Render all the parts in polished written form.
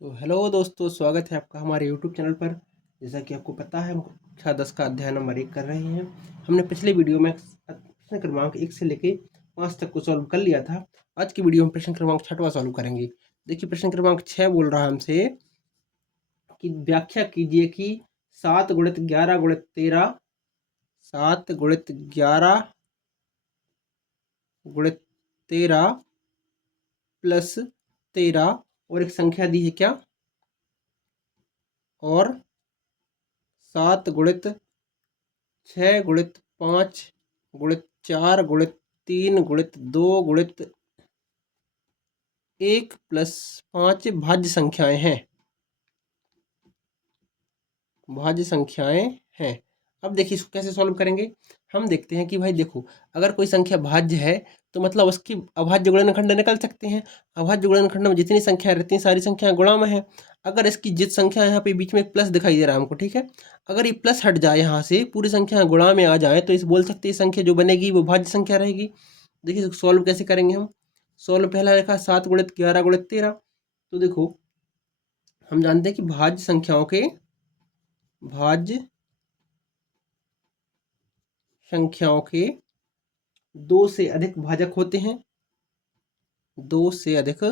तो हेलो दोस्तों, स्वागत है आपका हमारे यूट्यूब चैनल पर। जैसा कि आपको पता है, हम कक्षा 10 का अध्याय नंबर 1 कर रहे हैं। हमने पिछले वीडियो में प्रश्न क्रमांक 1 से लेके 5 तक को सॉल्व कर लिया था। आज की वीडियो में प्रश्न क्रमांक 6वां सॉल्व करेंगे। देखिए, प्रश्न क्रमांक 6 बोल रहा है हमसे कि व्याख्या कीजिए कि 7 गुणित 11 गुणित 13, 7 गुणित 11 गुणित 13 प्लस 13 और एक संख्या दी है क्या, और 7 गुणित 6 गुणित 5 गुणित 4 गुणित 3 गुणित 2 गुणित 1 प्लस 5 भाज्य संख्याएं हैं। भाज्य संख्याएं हैं। अब देखिए, इसको कैसे सॉल्व करेंगे। हम देखते हैं कि भाई देखो, अगर कोई संख्या भाज्य है तो मतलब उसकी अभाज्य गुणनखंड निकल सकते हैं। अभाज्य गुणनखंड में जितनी संख्या रहती हैं सारी संख्याएं गुणा में है। अगर इसकी जित संख्या यहाँ पे बीच में एक प्लस दिखाई दे रहा है हमको, ठीक है, अगर ये प्लस हट जाए यहाँ से, पूरी संख्या गुणा में आ जाए, तो इस बोल सकते हैं संख्या जो बनेगी वो भाज्य संख्या रहेगी। देखिए सॉल्व कैसे करेंगे हम। सॉल्व पहला लिखा 7 गुणित 11 गुणित 13। तो देखो, हम जानते हैं कि भाज्य संख्याओं के दो से अधिक भाजक होते हैं। दो से अधिक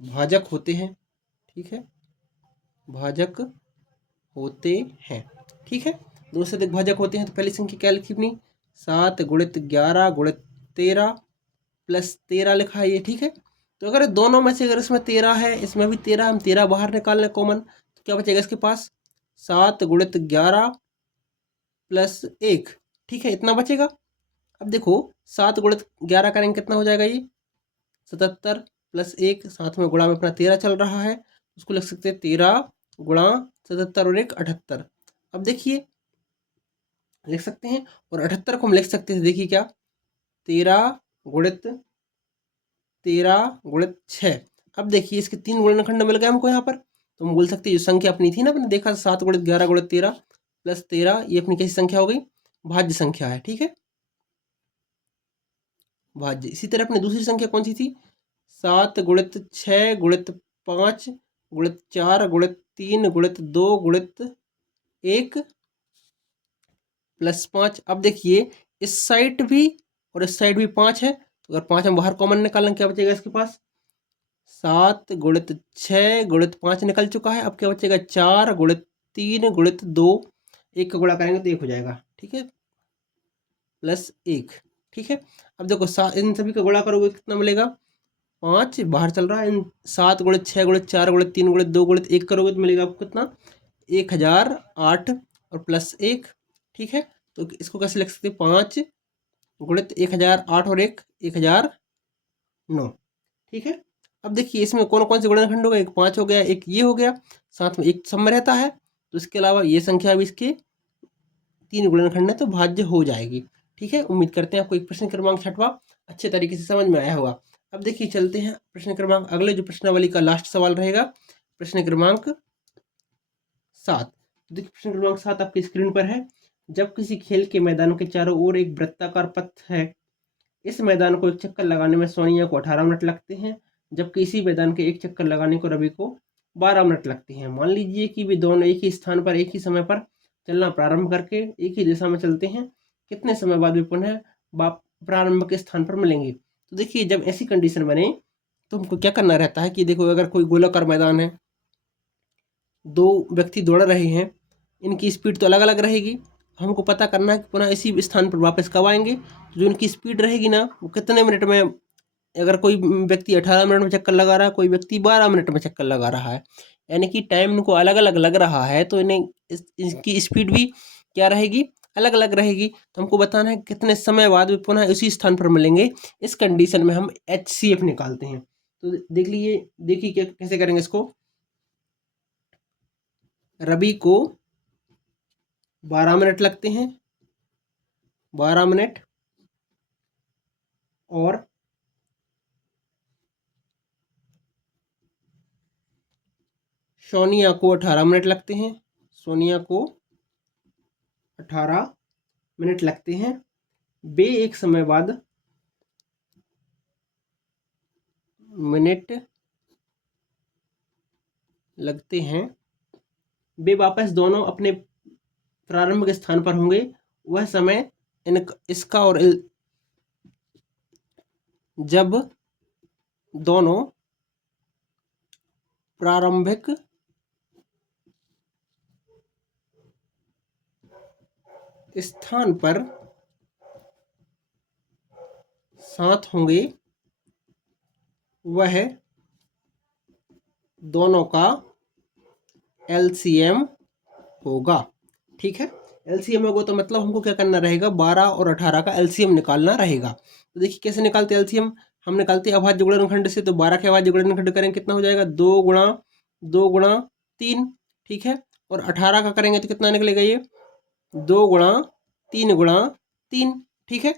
भाजक होते हैं, ठीक है, भाजक होते हैं, ठीक है। दो से अधिक भाजक होते हैं तो पहली संख्या क्या लिखी अपनी, 7 गुणित 11 गुणित 13 प्लस 13 लिखा है ये, ठीक है। तो अगर दोनों में से, अगर इसमें 13 है, इसमें भी 13, हम 13 बाहर निकाल लें कॉमन, तो क्या बचेगा इसके पास, 7 गुणित 11 प्लस 1, ठीक है, इतना बचेगा। अब देखो, 7 गुणित 11 करेंगे कितना हो जाएगा, ये 77 प्लस 1, साथ में गुणा में अपना 13 चल रहा है, उसको लिख सकते हैं 13 गुणा 77 और 1 78। अब देखिए लिख सकते हैं, और 78 को हम लिख सकते हैं, देखिए क्या, 13 गुणित 6। अब देखिए इसके 3 गुणनखंड मिल गए हमको यहाँ पर, तो हम बोल सकते हैं जो संख्या अपनी थी ना, अपने देखा 7 गुणित 11 गुणित 13 प्लस 13, ये अपनी कैसी संख्या हो गई, भाज्य संख्या है, ठीक है, भाज्य। इसी तरह अपनी दूसरी संख्या कौन सी थी, 7 गुणित 6 गुणित 5 गुणित 4 गुणित 3 गुणित 2 गुणित 1 प्लस 5। अब देखिए इस साइड भी और इस साइड भी 5 है, तो अगर 5 हम बाहर कॉमन निकालें क्या बचेगा इसके पास, 7 गुणित 6 गुणित 5 निकल चुका है। अब क्या बचेगा, 4 गुणित 3 गुणित 2, 1 का गुणा करेंगे तो 1 हो जाएगा, ठीक है, प्लस 1, ठीक है। अब देखो इन सभी का गुणा करोगे कितना मिलेगा, 5 बाहर चल रहा है, इन 7 गुणित 6 गुणित 4 गुणित 3 गुणित 2 गुणित 1 करोगे तो मिलेगा आपको कितना, 1008 और प्लस 1, ठीक है। तो इसको कैसे लिख सकते हैं, 5 गुणित 1008 और 1 1009, ठीक है। अब देखिए इसमें कौन कौन से गुणनखंड हो गए, एक 5 हो गया, एक ये हो गया, साथ में एक सब में रहता है, तो इसके अलावा ये संख्या भी इसके 3 गुणनखंड है, तो भाज्य हो जाएगी, ठीक है। उम्मीद करते हैं आपको एक प्रश्न क्रमांक 6वां अच्छे तरीके से समझ में आया होगा। अब देखिए चलते हैं प्रश्न क्रमांक अगले, जो प्रश्नावली का लास्ट सवाल रहेगा, प्रश्न क्रमांक 7। देखिए प्रश्न क्रमांक 7 आपकी स्क्रीन पर है। जब किसी खेल के मैदान के चारों ओर एक वृत्ताकार पथ है, इस मैदान को एक चक्कर लगाने में सोनिया को 18 मिनट लगते हैं, जबकि इसी मैदान के एक चक्कर लगाने को रवि को 12 मिनट लगते हैं। मान लीजिए कि वे दोनों एक ही स्थान पर एक ही समय पर चलना प्रारंभ करके एक ही दिशा में चलते हैं, कितने समय बाद वे पुनः प्रारंभ के स्थान पर मिलेंगे। तो देखिए जब ऐसी कंडीशन बने तो हमको क्या करना रहता है कि देखो, अगर कोई गोलाकार मैदान है, दो व्यक्ति दौड़ रहे हैं, इनकी स्पीड तो अलग अलग रहेगी, हमको पता करना है कि पुनः इसी स्थान पर वापस कब आएंगे। तो जो इनकी स्पीड रहेगी ना, वो कितने मिनट में, अगर कोई व्यक्ति 18 मिनट में चक्कर लगा रहा है, कोई व्यक्ति 12 मिनट में चक्कर लगा रहा है, यानी कि टाइम इनको अलग अलग लग रहा है, तो इन्हें इनकी स्पीड भी क्या रहेगी, अलग अलग रहेगी। तो हमको बताना है कितने समय बाद वे पुनः उसी स्थान पर मिलेंगे। इस कंडीशन में हम HCF निकालते हैं। तो देख लीजिए, देखिए क्या कैसे करेंगे इसको। रवि को 12 मिनट लगते हैं, 12 मिनट, और सोनिया को 18 मिनट लगते हैं, सोनिया को 18 मिनट लगते हैं। वे एक समय बाद मिनट लगते हैं, वे वापस दोनों अपने प्रारंभिक स्थान पर होंगे। वह समय इसका और जब दोनों प्रारंभिक स्थान पर साथ होंगे, वह दोनों का एलसीएम होगा। ठीक है, एलसीएम होगा तो मतलब हमको क्या करना रहेगा, 12 और 18 का एलसीएम निकालना रहेगा। तो देखिए कैसे निकालते हैं एलसीएम, हम निकालते हैं अभाज्य गुणनखंड से। तो 12 के अभाज्य गुणनखंड करेंगे कितना हो जाएगा, 2 गुणा 3। ठीक है, और 18 का करेंगे तो कितना निकलेगा, ये 2 गुणा 3 गुणा 3। ठीक है,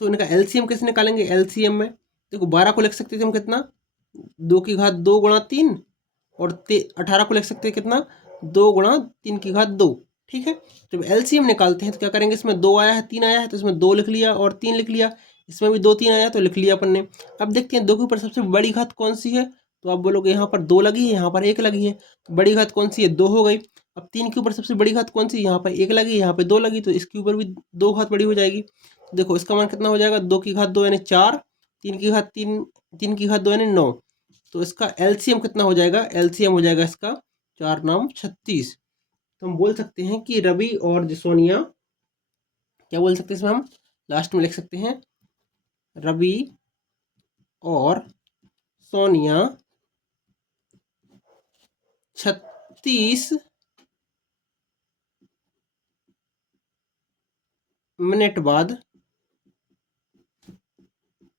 तो इनका एलसीएम कैसे निकालेंगे, एलसीएम में देखो 12 को लिख सकते थे हम कितना, 2 की घात 2 गुणा 3, और 18 को लिख सकते हैं कितना, 2 गुणा 3 की घात 2। ठीक है, जब एलसीएम निकालते हैं तो क्या करेंगे, इसमें 2 आया है 3 आया है तो इसमें 2 लिख लिया और 3 लिख लिया, इसमें भी 2 3 आया तो लिख लिया अपन ने। अब देखते हैं 2 के ऊपर सबसे बड़ी घात कौन सी है, तो आप बोलोगे यहाँ पर 2 लगी है, यहाँ पर 1 लगी है, तो बड़ी घात कौन सी है, 2 हो गई। अब 3 के ऊपर सबसे बड़ी घात कौन सी, यहाँ पर 1 लगी, यहाँ पे 2 लगी, तो इसके ऊपर भी 2 घात बड़ी हो जाएगी। देखो इसका मान कितना हो जाएगा, 2 की घात 2 यानी 4, 3 की घात 3, 3 की घात 2 यानी 9। तो इसका एलसीएम कितना हो जाएगा, एलसीएम हो जाएगा इसका 4 नाम 36। तो हम बोल सकते हैं कि रवि और सोनिया, क्या बोल सकते हैं इसमें हम लास्ट में लिख सकते हैं, रवि और सोनिया 36 मिनट बाद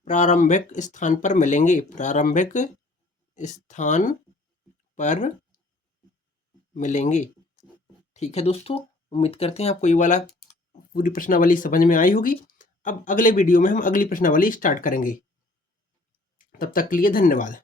प्रारंभिक स्थान पर मिलेंगे, प्रारंभिक स्थान पर मिलेंगे। ठीक है दोस्तों, उम्मीद करते हैं आपको ये वाला पूरी प्रश्नावली समझ में आई होगी। अब अगले वीडियो में हम अगली प्रश्नावली स्टार्ट करेंगे, तब तक के लिए धन्यवाद।